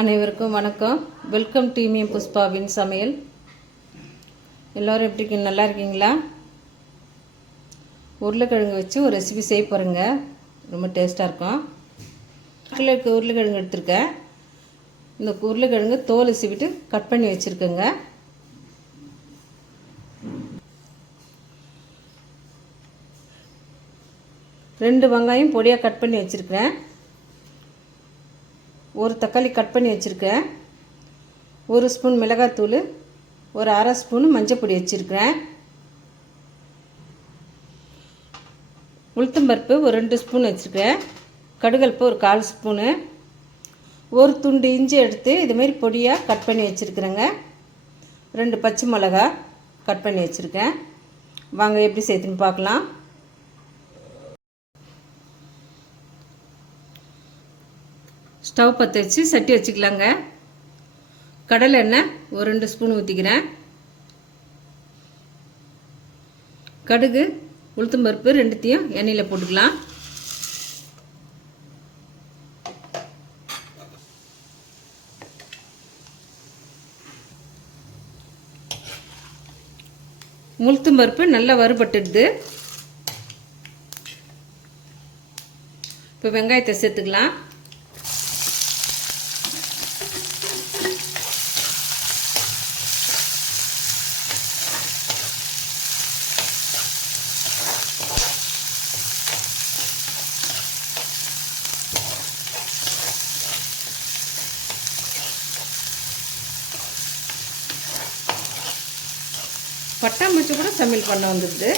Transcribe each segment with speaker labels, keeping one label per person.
Speaker 1: அனைவருக்கும் வணக்கம் வெல்கம் டிமியம் புஷ்பாவின் சமையல் எல்லோரும் எப்படி நல்லா இருக்கீங்களா உருளைக்கிழங்கு வச்சு ஒரு ரெசிபி செய்ய போகிறேங்க ரொம்ப டேஸ்ட்டாக இருக்கும் கிலோ உருளைக்கிழங்கு எடுத்திருக்கேன் இந்த உருளைக்கிழங்கு தோல் சீவிட்டு கட் பண்ணி வச்சுருக்கேங்க ரெண்டு வெங்காயம் பொடியாக கட் பண்ணி வச்சுருக்கிறேன் ஒரு தக்காளி கட் பண்ணி வச்சுருக்கேன் ஒரு ஸ்பூன் மிளகாத்தூள் ஒரு அரை ஸ்பூன் மஞ்சப்பொடி வச்சுருக்கிறேன் உளுத்தம்பருப்பு ஒரு ரெண்டு ஸ்பூன் வச்சுருக்கேன் கடுகல்ப்பு ஒரு கால் ஸ்பூனு ஒரு துண்டு இஞ்சி எடுத்து இதுமாரி பொடியாக கட் பண்ணி வச்சுருக்குறேங்க ரெண்டு பச்சை மிளகா கட் பண்ணி வச்சுருக்கேன் வாங்க எப்படி சேர்த்துன்னு பார்க்கலாம் ஸ்டவ் பற்ற வச்சு சட்டி வச்சுக்கலாங்க கடலை எண்ணெய் ஒரு ரெண்டு ஸ்பூன் ஊற்றிக்கிறேன் கடுகு பருப்பு ரெண்டுத்தையும் எண்ணெயில் போட்டுக்கலாம் உளுத்தும் பருப்பு நல்லா வறுபட்டுடுது இப்போ வெங்காயத்தை சேர்த்துக்கலாம் பட்டாம்பூச்சி கூட சமையல் பண்ண வந்துடுது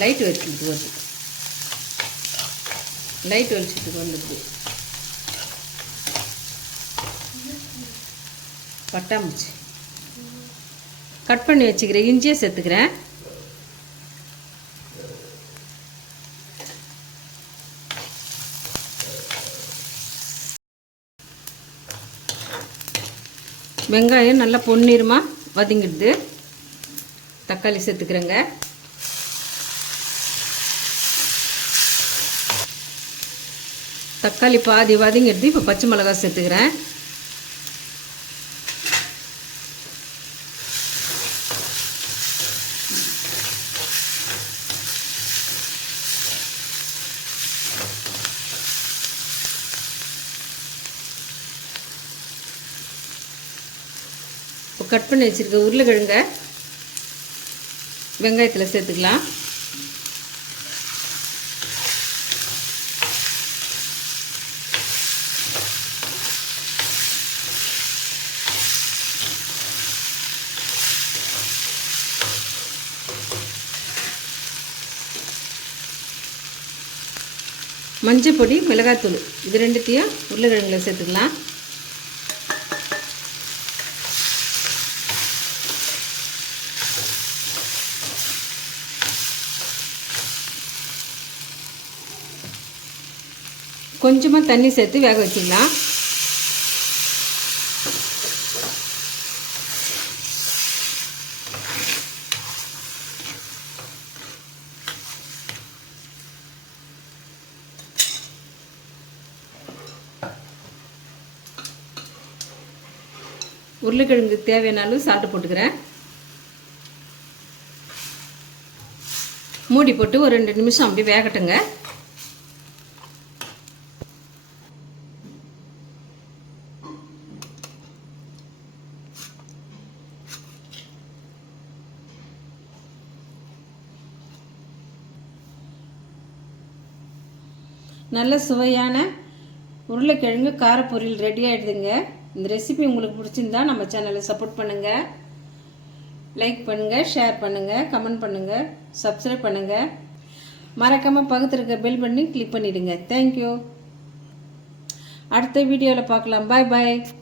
Speaker 1: லைட் வச்சுட்டு வருது லைட் வச்சுட்டு வந்துடுது பட்டாம்பூச்சி கட் பண்ணி வச்சுக்கிறேன் இஞ்சியை சேர்த்துக்கிறேன் வெங்காயம் நல்லா பொன்னிறமாக வதங்கிடுது தக்காளி சேர்த்துக்கிறேங்க தக்காளி பாதி வதங்கிடுது இப்போ பச்சை மிளகாய் சேர்த்துக்கிறேன் இப்போ கட் பண்ணி வச்சுருக்க உருளைக்கிழங்க வெங்காயத்தில் சேர்த்துக்கலாம் மஞ்சள் பொடி தூள் இது ரெண்டுத்தையும் உருளைக்கிழங்குல சேர்த்துக்கலாம் கொஞ்சமாக தண்ணி சேர்த்து வேக வச்சுக்கலாம் உருளைக்கிழங்கு தேவையானாலும் சாப்பிட்டு போட்டுக்கிறேன் மூடி போட்டு ஒரு ரெண்டு நிமிஷம் அப்படியே வேகட்டுங்க நல்ல சுவையான உருளைக்கிழங்கு காரப்பொரியல் ரெடி ஆகிடுதுங்க இந்த ரெசிபி உங்களுக்கு பிடிச்சிருந்தா நம்ம சேனலை சப்போர்ட் பண்ணுங்கள் லைக் பண்ணுங்கள் ஷேர் பண்ணுங்கள் கமெண்ட் பண்ணுங்கள் சப்ஸ்கிரைப் பண்ணுங்கள் மறக்காமல் பக்கத்தில் இருக்க பெல் பண்ணி கிளிக் பண்ணிவிடுங்க தேங்க்யூ அடுத்த வீடியோவில் பார்க்கலாம் பாய் பாய்